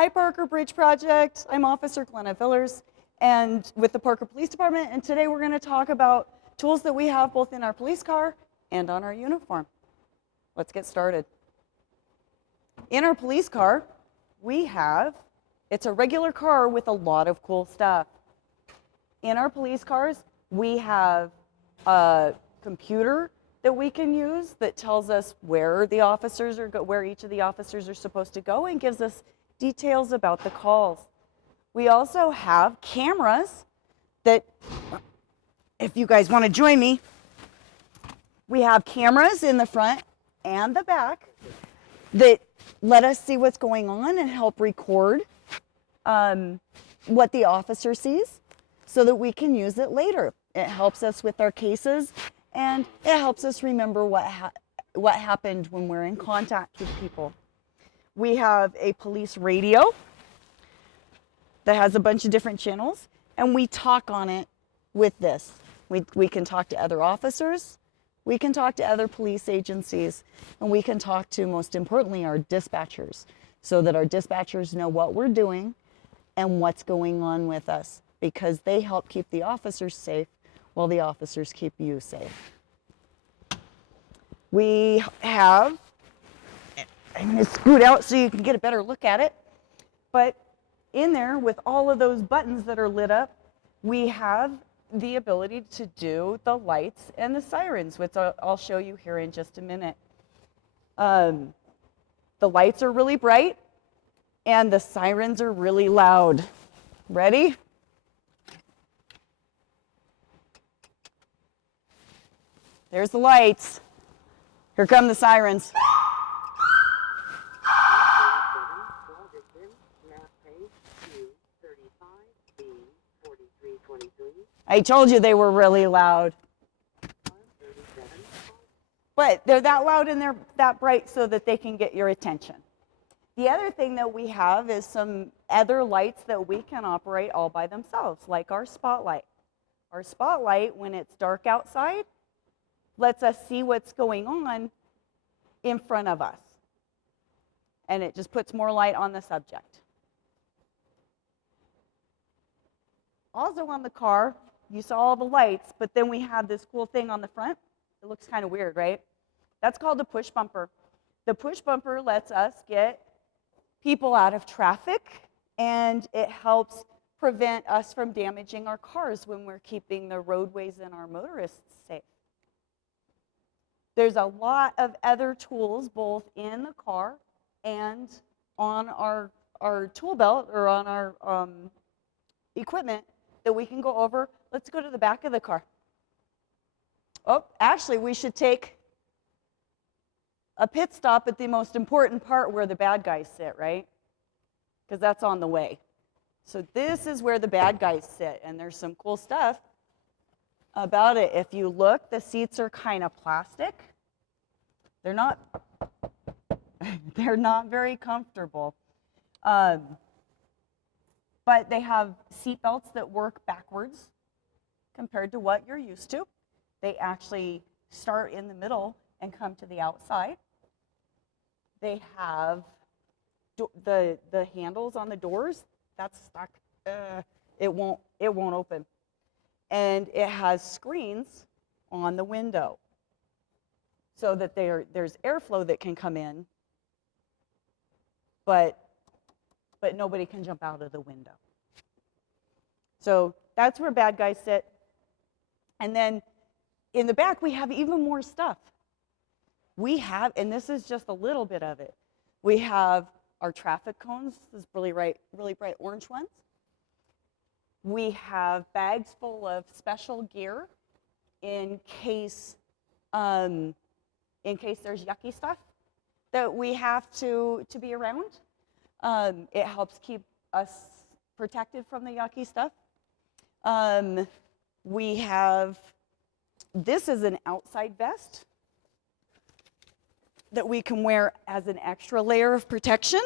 Hi, Parker Bridge Project. I'm Officer Villers, and with the Parker Police Department, and today we're going to talk about tools that we have both in our police car and on our uniform. Let's get started. In our police car, it's a regular car with a lot of cool stuff. In our police cars, we have a computer that we can use that tells us where each of the officers are supposed to go and gives us details about the calls. We also have cameras that, if you guys want to join me, we have cameras in the front and the back that let us see what's going on and help record what the officer sees so that we can use it later. It helps us with our cases, and it helps us remember what happened when we're in contact with people. We have a police radio that has a bunch of different channels, and we talk on it with this. We can talk to other officers, we can talk to other police agencies, and we can talk to, most importantly, our dispatchers, so that our dispatchers know what we're doing and what's going on with us, because they help keep the officers safe while the officers keep you safe. We have, I'm going to scoot out so you can get a better look at it, but in there with all of those buttons that are lit up, we have the ability to do the lights and the sirens, which I'll show you here in just a minute. The lights are really bright and the sirens are really loud. Ready? There's the lights. Here come the sirens. I told you they were really loud. But they're that loud and they're that bright so that they can get your attention. The other thing that we have is some other lights that we can operate all by themselves, like our spotlight. Our spotlight, when it's dark outside, lets us see what's going on in front of us. And it just puts more light on the subject. Also on the car, you saw all the lights, but then we have this cool thing on the front. It looks kind of weird, right? That's called a push bumper. The push bumper lets us get people out of traffic, and it helps prevent us from damaging our cars when we're keeping the roadways and our motorists safe. There's a lot of other tools both in the car and on our tool belt or on our equipment that we can go over. Let's go to the back of the car. Oh, actually, we should take a pit stop at the most important part where the bad guys sit, right? Because that's on the way. So this is where the bad guys sit, and there's some cool stuff about it. If you look, the seats are kind of plastic. They're not very comfortable. But they have seat belts that work backwards compared to what you're used to. They actually start in the middle and come to the outside. They have the handles on the doors. That's stuck. It won't open. And it has screens on the window so that there's airflow that can come in, but nobody can jump out of the window. So that's where bad guys sit. And then in the back, we have even more stuff. We have, and this is just a little bit of it, we have our traffic cones, those really bright orange ones. We have bags full of special gear in case there's yucky stuff that we have to be around. It helps keep us protected from the yucky stuff. We have, this is an outside vest that we can wear as an extra layer of protection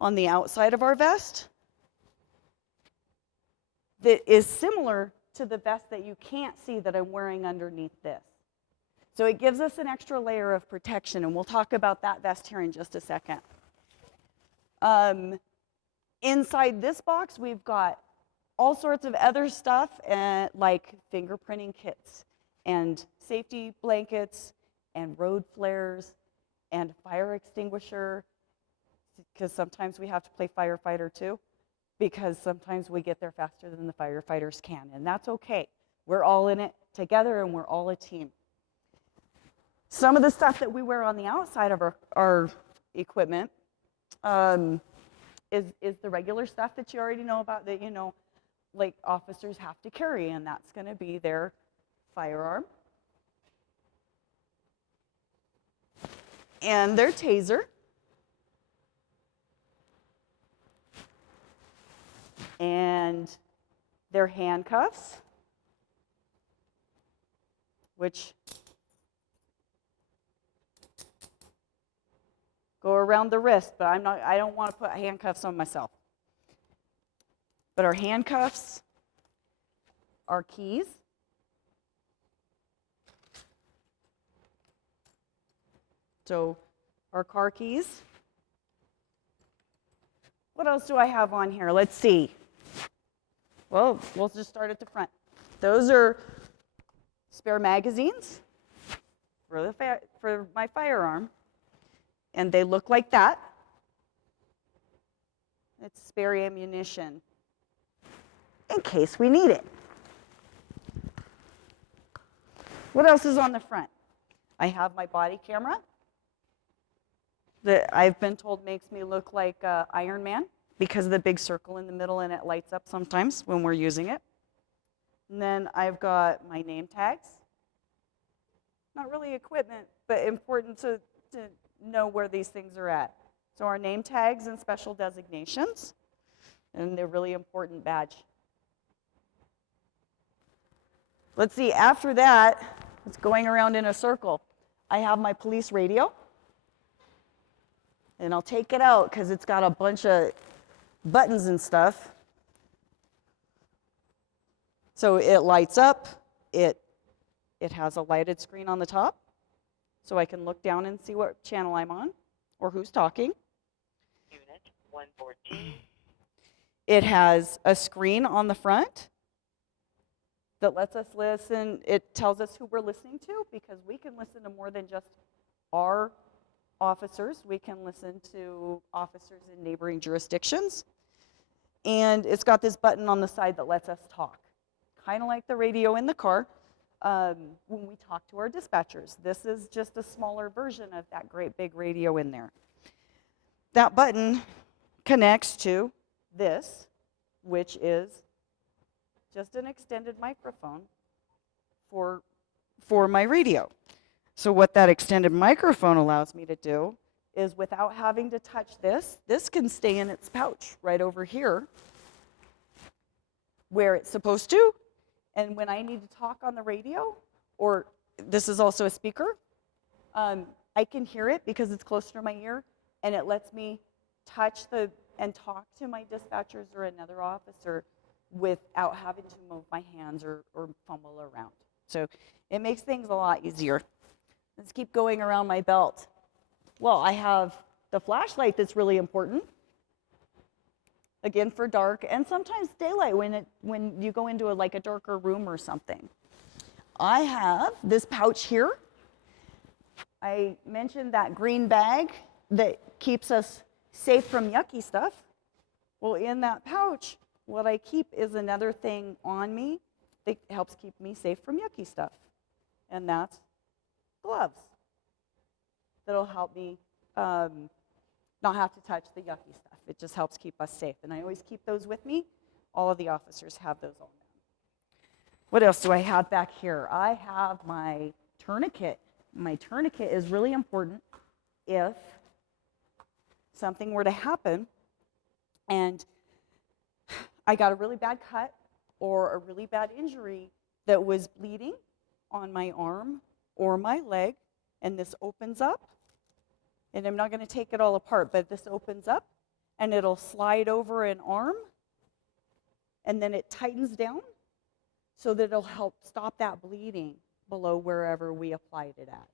on the outside of our vest that is similar to the vest that you can't see that I'm wearing underneath this. So it gives us an extra layer of protection, and we'll talk about that vest here in just a second. Inside this box, we've got all sorts of other stuff, like fingerprinting kits and safety blankets and road flares and fire extinguisher, because sometimes we have to play firefighter too, because sometimes we get there faster than the firefighters can, and that's okay. We're all in it together, and we're all a team. Some of the stuff that we wear on the outside of our equipment is the regular stuff that you already know about, that like officers have to carry, and that's going to be their firearm and their taser and their handcuffs, which go around the wrist, but I don't want to put handcuffs on myself. But our handcuffs, our keys, so our car keys. What else do I have on here? Let's see. Well, we'll just start at the front. Those are spare magazines for my firearm, and they look like that. It's spare ammunition in case we need it. What else is on the front? I have my body camera that I've been told makes me look like Iron Man because of the big circle in the middle, and it lights up sometimes when we're using it. And then I've got my name tags. Not really equipment, but important to know where these things are at. So our name tags and special designations, and they're really important badge. Let's see, after that, it's going around in a circle. I have my police radio, and I'll take it out because it's got a bunch of buttons and stuff. So it lights up, it has a lighted screen on the top, so I can look down and see what channel I'm on or who's talking. Unit 114. It has a screen on the front that lets us listen. It tells us who we're listening to, because we can listen to more than just our officers. We can listen to officers in neighboring jurisdictions. And it's got this button on the side that lets us talk, kind of like the radio in the car when we talk to our dispatchers. This is just a smaller version of that great big radio in there. That button connects to this, which is just an extended microphone for my radio. So what that extended microphone allows me to do is, without having to touch this can stay in its pouch right over here where it's supposed to. And when I need to talk on the radio, or this is also a speaker, I can hear it because it's closer to my ear, and it lets me touch and talk to my dispatchers or another officer without having to move my hands or fumble around. So it makes things a lot easier. Let's keep going around my belt. Well, I have the flashlight that's really important, again for dark, and sometimes daylight when you go into a darker room or something. I have this pouch here. I mentioned that green bag that keeps us safe from yucky stuff. Well, in that pouch, what I keep is another thing on me that helps keep me safe from yucky stuff, and that's gloves. That'll help me not have to touch the yucky stuff. It just helps keep us safe, and I always keep those with me. All of the officers have those on them. What else do I have back here? I have my tourniquet. My tourniquet is really important if something were to happen and I got a really bad cut or a really bad injury that was bleeding on my arm or my leg, and this opens up, and I'm not going to take it all apart, but this opens up and it'll slide over an arm, and then it tightens down so that it'll help stop that bleeding below wherever we applied it at.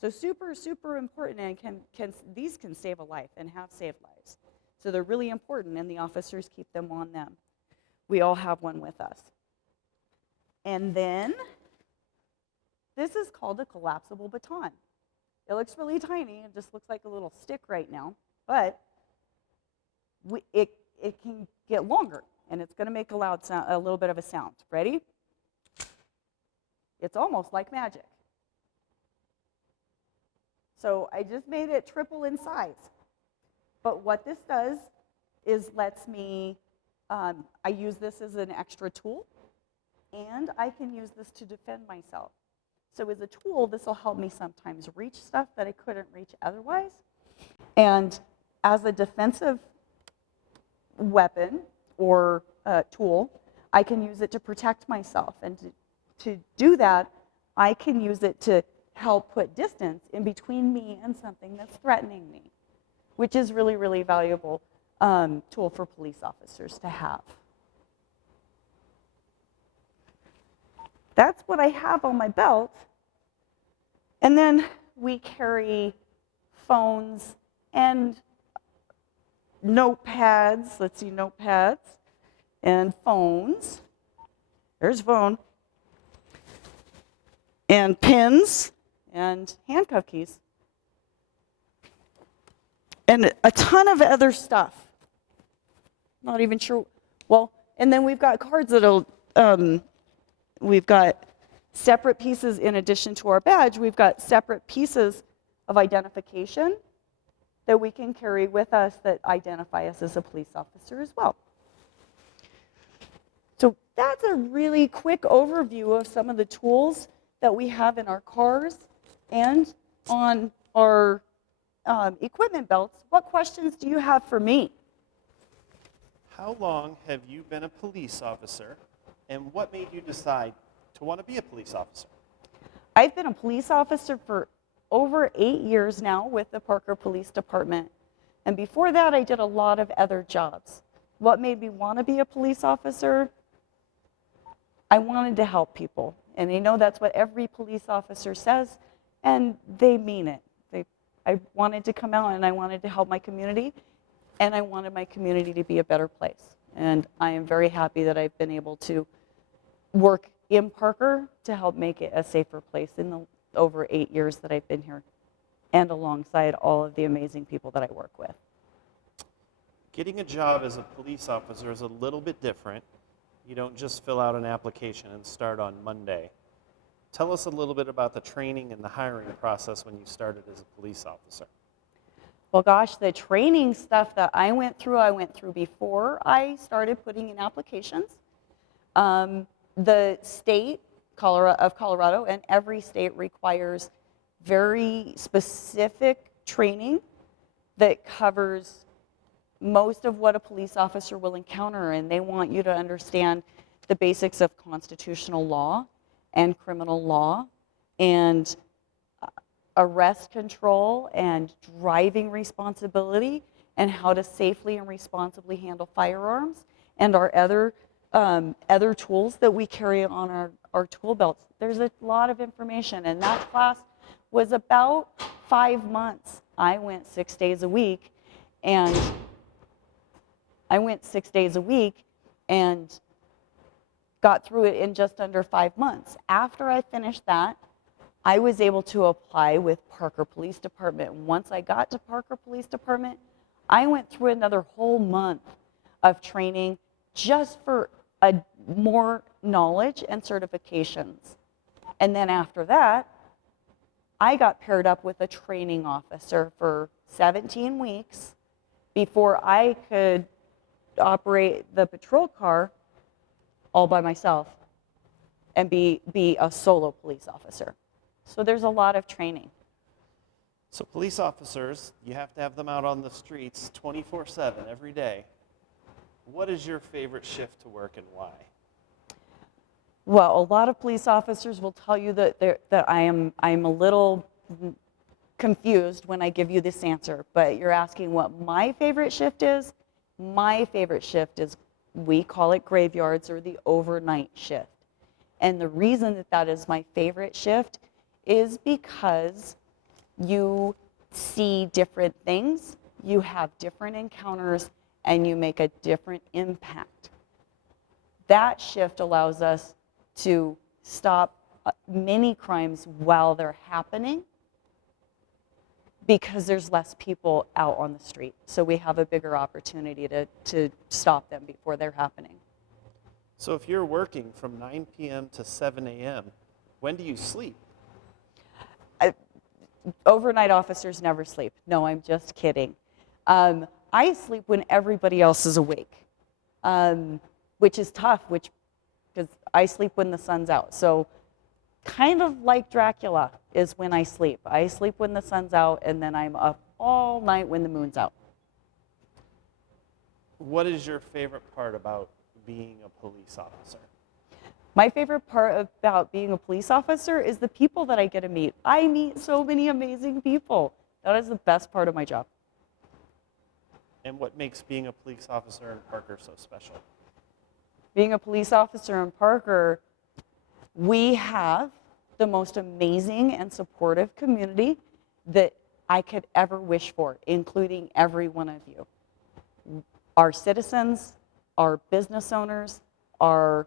So super, super important, and these can save a life and have saved lives. So they're really important, and the officers keep them on them. We all have one with us. And then, this is called a collapsible baton. It looks really tiny. It just looks like a little stick right now, but it can get longer, and it's going to make a loud sound, a little bit of a sound. Ready? It's almost like magic. So I just made it triple in size. But what this does is lets me, I use this as an extra tool, and I can use this to defend myself. So as a tool, this will help me sometimes reach stuff that I couldn't reach otherwise. And as a defensive weapon or tool, I can use it to protect myself. And to do that, I can use it to help put distance in between me and something that's threatening me, which is really, really valuable tool for police officers to have. That's what I have on my belt. And then we carry phones and notepads. Let's see, notepads and phones. There's a phone. And pins and handcuff keys. And a ton of other stuff. Not even sure. Well, and then we've got cards that'll, we've got separate pieces in addition to our badge. We've got separate pieces of identification that we can carry with us that identify us as a police officer as well. So that's a really quick overview of some of the tools that we have in our cars and on our equipment belts. What questions do you have for me? How long have you been a police officer, and what made you decide to want to be a police officer? I've been a police officer for over 8 years now with the Parker Police Department. And before that, I did a lot of other jobs. What made me want to be a police officer? I wanted to help people. And I know that's what every police officer says, and they mean it. I wanted to come out and I wanted to help my community, and I wanted my community to be a better place. And I am very happy that I've been able to work in Parker to help make it a safer place in the over 8 years that I've been here, and alongside all of the amazing people that I work with. Getting a job as a police officer is a little bit different. You don't just fill out an application and start on Monday. Tell us a little bit about the training and the hiring process when you started as a police officer. Well, gosh, the training stuff that I went through before I started putting in applications. The state of Colorado, and every state requires very specific training that covers most of what a police officer will encounter, and they want you to understand the basics of constitutional law and criminal law and arrest control and driving responsibility and how to safely and responsibly handle firearms and our other tools that we carry on our tool belts. There's a lot of information, and that class was about 5 months. I went 6 days a week, and got through it in just under 5 months. After I finished that, I was able to apply with Parker Police Department. Once I got to Parker Police Department, I went through another whole month of training just for more knowledge and certifications. And then after that, I got paired up with a training officer for 17 weeks before I could operate the patrol car all by myself and be a solo police officer. So there's a lot of training. So police officers, you have to have them out on the streets 24/7 every day. What is your favorite shift to work and why? Well, a lot of police officers will tell you that I'm a little confused when I give you this answer, but you're asking what my favorite shift is. My favorite shift is, we call it graveyards or the overnight shift. And the reason that that is my favorite shift is because you see different things. you have different encounters and you make a different impact. That shift allows us to stop many crimes while they're happening because there's less people out on the street. So we have a bigger opportunity to stop them before they're happening. So if you're working from 9 p.m. to 7 a.m., when do you sleep? Overnight officers never sleep. No, I'm just kidding. I sleep when everybody else is awake, which is tough, because I sleep when the sun's out. So kind of like Dracula is when I sleep. I sleep when the sun's out, and then I'm up all night when the moon's out. What is your favorite part about being a police officer? My favorite part about being a police officer is the people that I get to meet. I meet so many amazing people. That is the best part of my job. And what makes being a police officer in Parker so special? Being a police officer in Parker, we have the most amazing and supportive community that I could ever wish for, including every one of you. Our citizens, our business owners, our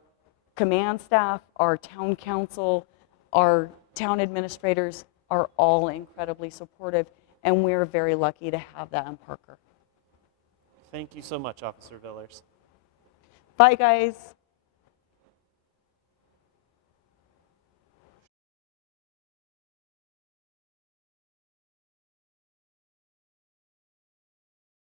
command staff, our town council, our town administrators are all incredibly supportive, and we're very lucky to have that in Parker. Thank you so much, Officer Villers. Bye, guys.